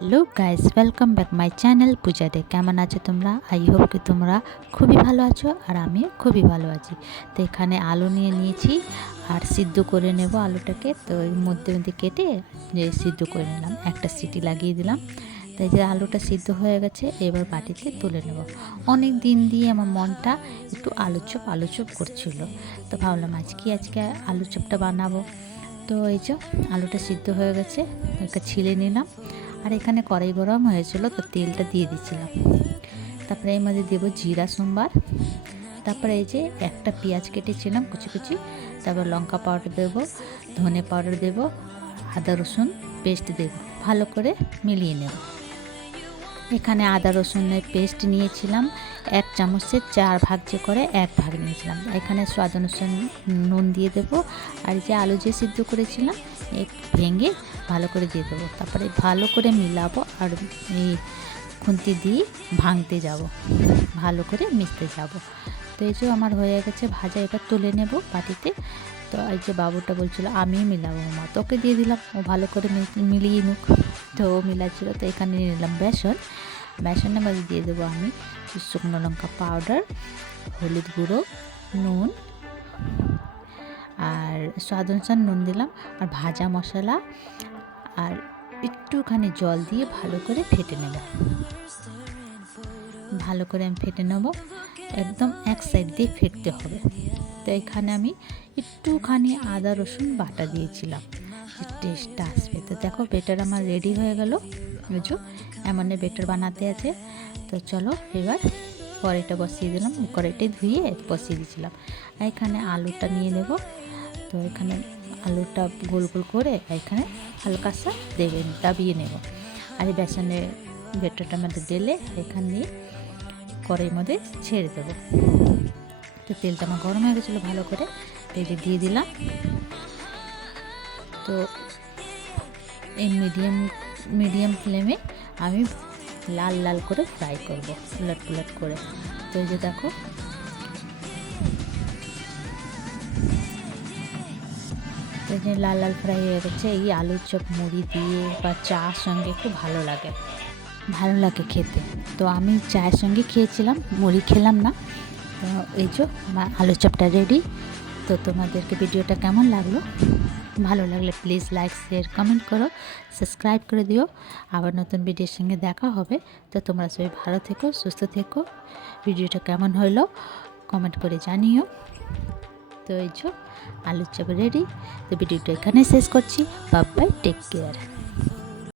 Hello guys, welcome back my channel Puja day. কেমন আছো তোমরা? আই হোপ কি তোমরা খুবই ভালো আছো আর আমিও খুবই ভালো আছি। তো এখানে আলু নিয়েছি আর সিদ্ধ করে নেব আলুটাকে। তো এর মধ্যে কেটে যে সিদ্ধ করে নিলাম, একটা সিটি লাগিয়ে দিলাম। তাই যে আলুটা সিদ্ধ হয়ে গেছে, এবার বাটিতে তুলে নেব। অনেক দিন দিয়ে আমার মনটা একটু আলু চপ করছিল, তো ভাবলাম আজকে আলু চপটা বানাবো। তো এই যে আলুটা সিদ্ধ হয়ে গেছে, একটা ছিলে নিলাম। আর এখানে কড়াই গরম হয়েছিল, তো তেলটা দিয়ে দিচ্ছিলাম। তারপরে এর মধ্যে দেবো জিরা সোমবার। তারপরে এই যে একটা পেঁয়াজ কেটেছিলাম কুচি। তারপর লঙ্কা পাউডার দেবো, ধনে পাউডার দেবো, আদা রসুন পেস্ট দেবো, ভালো করে মিলিয়ে নেব। এখানে আদা রসুনের পেস্ট নিয়েছিলাম 1 চামচের 4 ভাগ করে 1 ভাগ নিয়েছিলাম। এখানে স্বাদ অনুসারে নুন দিয়ে দেবো। আর যে আলু যে সিদ্ধ করেছিলাম ভেঙে ভালো করে দিয়ে দেবো। তারপরে ভালো করে মিলাবো আর এই খুন্তি দিয়ে ভাঙতে যাব, ভালো করে মিশতে যাব। তো এই যে আমার হয়ে গেছে ভাজা, এবার তুলে নেব বাটিতে। তো এই যে বাবুটা বলছিল আমি মিলাবো মা, তোকে দিয়ে দিলাম, ও ভালো করে মিলিয়ে নিক। তো ও মিলাচ্ছিল। তো এখানে নিয়ে নিলাম বেসনের মধ্যে দিয়ে দেবো আমি শুকনো লঙ্কা পাউডার, হলুদ গুঁড়ো, নুন আর স্বাদ অনুসারে নুন দিলাম, আর ভাজা মশলা আর একটুখানি জল দিয়ে ভালো করে ফেটে নেব। ভালো করে আমি ফেটে নেব, একদম এক সাইড দিয়ে ফেটতে হবে। তো এখানে আমি একটুখানি আদা রসুন বাটা দিয়েছিলাম, যে টেস্টটা আসবে। তো দেখো বেটার আমার রেডি হয়ে গেল। বুঝো এমন বেটার বানাতে আছে। তো চলো এবার কড়াইটা বসিয়ে দিলাম, কড়াইটা ধুয়ে বসিয়ে দিয়েছিলাম। আর এখানে আলুটা নিয়ে নেব। তো এখানে আলুটা গোল করে এখানে হালকা সা দাবিয়ে নেব। আর এই বেসনের বেটারটার মধ্যে ঢেলে এখান দিয়ে কড়াইয়ের মধ্যে ছেড়ে দেবো। তো তেলটা আমার গরম হয়ে গেছিলো ভালো করে, তেলে দিয়ে দিলাম। তো এই মিডিয়াম ফ্লেমে আমি লাল করে ফ্রাই করব, উলট করে। তো এই যে দেখো এই যে লাল ফ্রাই হয়ে গেছে। এই আলুর চপ মুড়ি দিয়ে বা চার সঙ্গে খুব ভালো লাগে খেতে। তো আমি চায়ের সঙ্গে খেয়েছিলাম, মুড়ি খেলাম না। তো এই যে আমার আলুর চপটা রেডি। তো তোমাদেরকে ভিডিওটা কেমন লাগলো? ভালো লাগলে প্লিজ লাইক শেয়ার কমেন্ট করো, সাবস্ক্রাইব করে দিও। আবার নতুন ভিডিওর সঙ্গে দেখা হবে। তো তোমরা সবাই ভালো থেকো, সুস্থ থেকো। ভিডিওটা কেমন হলো কমেন্ট করে জানিও। তো এই যে আলুর চপ রেডি। তো ভিডিওটা এখানে শেষ করছি। Bye bye, take care.